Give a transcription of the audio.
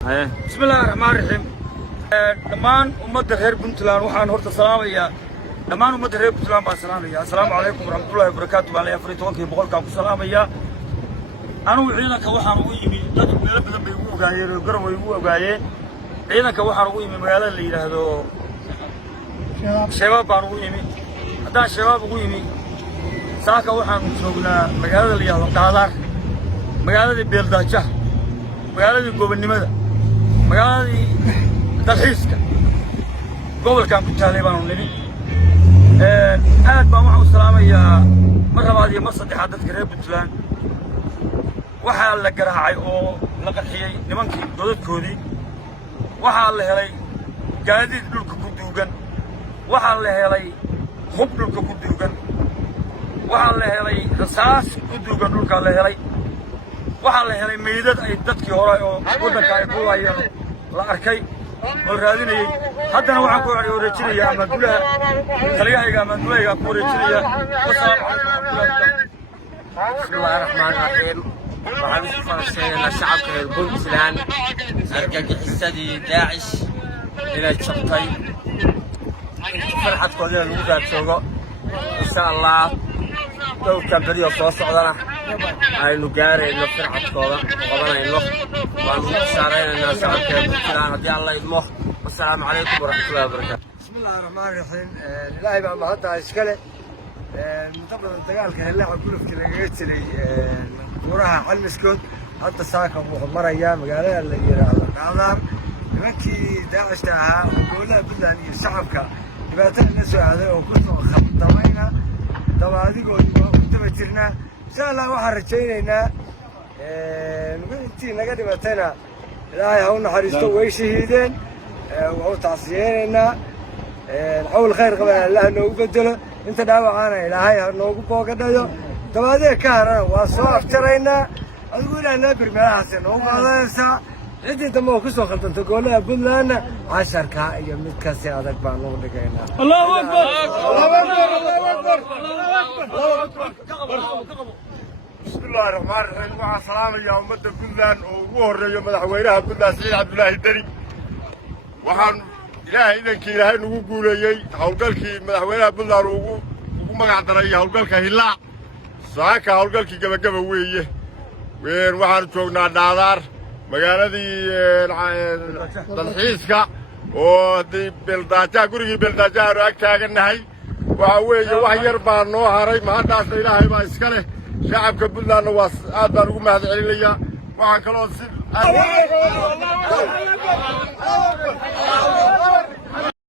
بسم الله الرحمن الرحيم. دمان أمد الخير بنتلان وحان هرت السلام يا دمان أمد الخير بنتلان بالسلام يا السلام عليكم ورحمة الله وبركاته. على فريتون كي بقول كم السلام يا أنا وعينا كوحان ويمي تدري بلد بيجوا جايين القرم بيجوا جايين عينا كوحان ويمي مجال اللي هذا شباب بانو ويمي هذا شباب ويمي ساك وحان شغلنا مجال اللي هذا دادار مجال اللي بيلداجه مجال اللي جوبني ماذا magaaladii dalxiiska gobolkan ku taalay baan nidhi aad baan waxaan u salaamayaa mar labaad iyo mar saddexaad dadka reer Puntland waxaa la garaacay oo la qarxiyay nimankii dowladkoodii waxaa la helay gaadiid dhulka ku duugan waxaa la helay hub dhulka ku duugan waxaa la helay rasaas ku duugan dhulka la helay waxaa la helay meydad ay dadkii hore oo waddanka ay ku laayeen la arkay oo raadinayay haddana waxaan ku wareejinayaa amaadulaha taliyahayga amaadulahayga ku wareejinaya bismillaahi raxmaani raxiim waxaan isku farasheegaynaa shacabka reer Puntland argagixisadii daacish inay jabtay farxadkoodina lagu raadjoogo insha allah dhowrka beriyo soo socdana aynu gaarayno fircadkooda qabanayno waan u saaraynaynaa shacabka Puntland haddii alla idmo assalaamu calaykum waraxmatullaahi wabarakaatu. bismillaahi raxmaani raxiim ilaahay baa mahadda iskale inta badan dagaalka helaha gulufka lagaga jiray buuraha calmiskood hadda saaka wuxuu marayaa magaalada la yiraahdo Dhaadar nimankii daacishta ahaa oo gobolada Puntland iyo shacabka dhibaatada la soo aaday oo ku soo khaldameyna dabaadigoodii waa u daba jirnaa insha allah waxaan rajaynaynaa intii naga dhimatayna ilaahay ha u naxariisto way shahiideen waa u tacsiyeynaynaa cawl khayr qabana allah noogu bedelo inta dhaawacana ilaahay ha noogu boogadhayo dabaadee ka harana waa soo afjaraynaa adigu ilaahay noo birmeelahaasi noogu qaadanaysaa ciddii dambe oo ku soo khaldanta gobolada Puntlandna casharka iyo mid kasi adag baan ugu dhigaynaa. allahu akbar allahu akbar allahu akbar. بسم الله الرحمن الرحيم. waxaan salaamayaa ummadda Puntland oo ugu horeeyo madaxweynaha Puntland Saciid Cabdullaahi Deni waxaan ilaahay idankii ilaahay nagu guuleeyay hawlgalkii madaxweynaha Puntland ugu magac daray hawlgalka Hillaac saaka hawlgalkii gabagaba weeye waxaan joognaa Dhaadar magaaladii dalxiiska oo hadii beeldaaja gurigii beeldaaja aanu ag taaganahay waxa weeye wax yar baa noo haray mahaddaasna ilaahay baa iska leh shacabka Puntlandna waa aad baan ugu mahad celinayaa waxaan kaloo si